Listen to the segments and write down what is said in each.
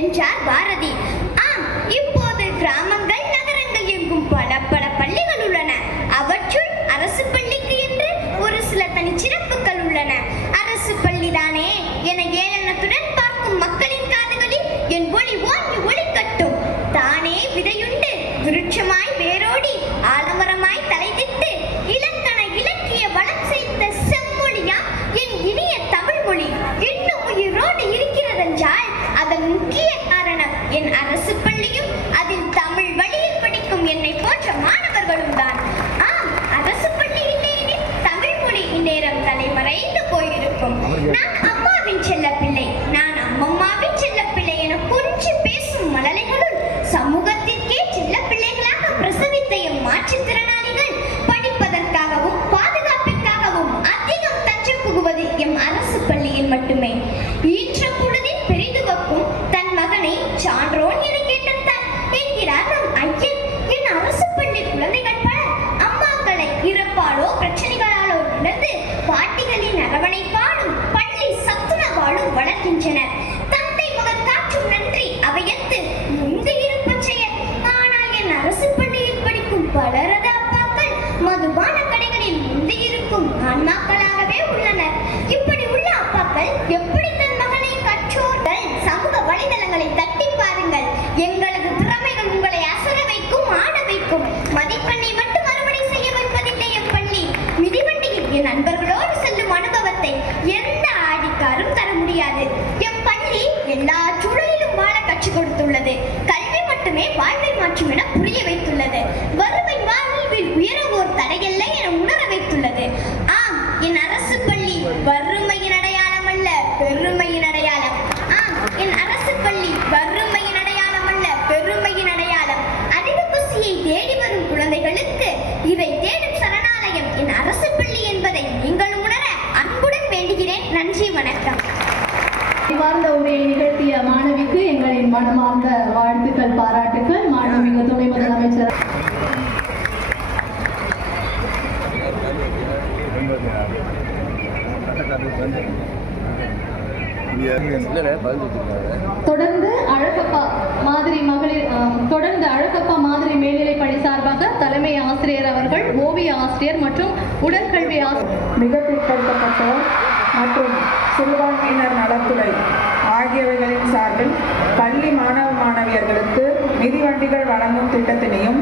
என்றார் பாரதி. ஆம், இப்போது கிராமங்கள் நகரங்கள் எங்கும் பல பல பள்ளிகள் உள்ளன. அவற்றுள் அரசு பள்ளிக்கு என்று ஒரு சில தனிச்சிறப்புகள் உள்ளன. அரசு பள்ளிதானே என ஏளனத்துடன் பார்க்கும் மக்களின் காதுகளில் என் ஒளி ஓங்கி ஒளிக்கட்டும். தானே விதையுண்டு விருட்சமாய் வேரோடி ஆலமரமாய் தலைதிட்டு இலக்கண இலக்கிய வளம் செய்த செம்மொழியா என் இனிய தமிழ் மொழி இன்னும் உயிரோடு இருக்கிறதென்றால் அதன் முக்கிய காரணம் என் அரசு பள்ளியும் அதில் தமிழ் வழியில் படிக்கும் என்னை போன்ற மாணவர்களும் தான். ஆம், அரசு பள்ளி இல்லையெனில் தமிழ் மொழி இந்நேரம் தலைமறைந்து போயிருக்கும். நான் அம்மாவின் செல்ல பிள்ளை, நான் அம்மம்மாவின் செல்ல பிள்ளை என கொஞ்சி பேசும் மழலைகளுள் சமூகத்திற்கே செல்ல பிள்ளைகளாக பிரசவித்த எம் மாற்றுத்திறனாளிகள் படிப்பதற்காகவும் பாதுகாப்பிற்காகவும் அதிகம் தஞ்சம் புகுவது எம் அரசு பள்ளியில் மட்டுமே. ஈன்ற பொழுதில் பெரிதுவக்கும் தன் மகனை சான்றோன் என கேட்டார் என்கிறார் நம் ஐயன். என் அரசு பள்ளி குழந்தைகள் பலர் அம்மாக்களை இறப்பாலோ பிரச்சனைகளாலோ இழந்து பாட்டிகளின் அரவணைப்பாலும் பள்ளி சத்துணவாலும் வளர்க்கின்றனர். தந்தை மகன் காற்றும் நன்றி அவையத்து முந்தி இருப்பச் செயல். ஆனால் என் அரசு பள்ளியில் படிக்கும் பலரது அப்பாக்கள் மதுபான கடைகளில் முந்தி இருக்கும் ஆன்மாக்களாகவே உள்ளனர். இப்படி உள்ள அப்பாக்கள் எப்படி தன் மகனை கற்றோர்கள்? சமூக வலைதளங்களை தட்டி பாருங்கள். எங்களது திறமைகள் உங்களை அசர வைக்கும், ஆட வைக்கும். மதிப்பெண்ணை மட்டும் அறுவடை செய்ய வைப்பதில்லை என் பள்ளி. மிதிவண்டியில் என் நண்பர்களோடு செல்லும் அனுபவத்தை எந்த ஆடிக்காரும் தர முடியாது. என் பள்ளி எல்லா சூழலிலும் வாழ கற்றுக் கொடுத்துள்ளது. கல்வி மட்டுமே வாழ்வை மாற்றும் என புரிய வைத்துள்ளது. வறுமை வாழ்வில் உயரவோர் தடையில்லை என உணர வைத்துள்ளது. ஆம், என் அரசு பள்ளி வறுமையின் அடையாளம் அல்ல, பெருமையின் அடையாளம். ஆம், என் அரசு பள்ளி வறுமையின் அடையாளம் அல்ல, பெருமையின் அடையாளம். அறிவு பசியை தேடி வரும் குழந்தைகளுக்கு இதை தேடும் சரணாலயம் என் அரசு பள்ளி என்பதை நீங்களும் உணர அன்புடன் வேண்டுகிறேன். நன்றி, வணக்கம். அறிவார்ந்த உரையை நிகழ்த்திய மாணவிக்கு எங்களின் மனமார்ந்த வாழ்த்துக்கள், பாராட்டுக்கள். மாண்புமிகு துணை முதலமைச்சர் தொடர்ந்து அழகப்பா மாதிரி மேல்நிலை பள்ளி சார்பாக தலைமை ஆசிரியர் அவர்கள், ஓவிய ஆசிரியர் மற்றும் உடற்கல்வி ஆசிரியர், மிக பிற்படுத்தப்பட்டோர் மற்றும் சிறுபான்மையினர் நலத்துறை ஆகியவைகளின் சார்பில் பள்ளி மாணவ மாணவியர்களுக்கு மிதிவண்டிகள் வழங்கும் திட்டத்தினையும்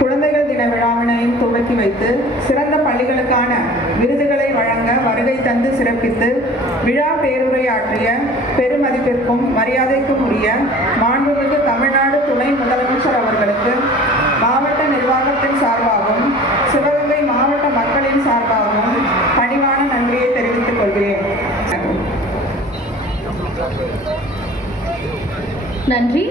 குழந்தைகள் தின விழாவினையும் துவக்கி வைத்து சிறந்த பள்ளிகளுக்கான விருதுகளை வழங்க வருகை தந்து சிறப்பித்து விழா பேருரையாற்றிய பெருமதிப்பிற்கும் மரியாதைக்கும் உரிய மாண்புமிகு தமிழ்நாடு துணை முதலமைச்சர் அவர்களுக்கு மாவட்ட நிர்வாகத்தின் சார்பாகவும் சிவகங்கை மாவட்ட மக்களின் சார்பாகவும் பணிவான நன்றியை தெரிவித்துக் கொள்கிறேன். நன்றி.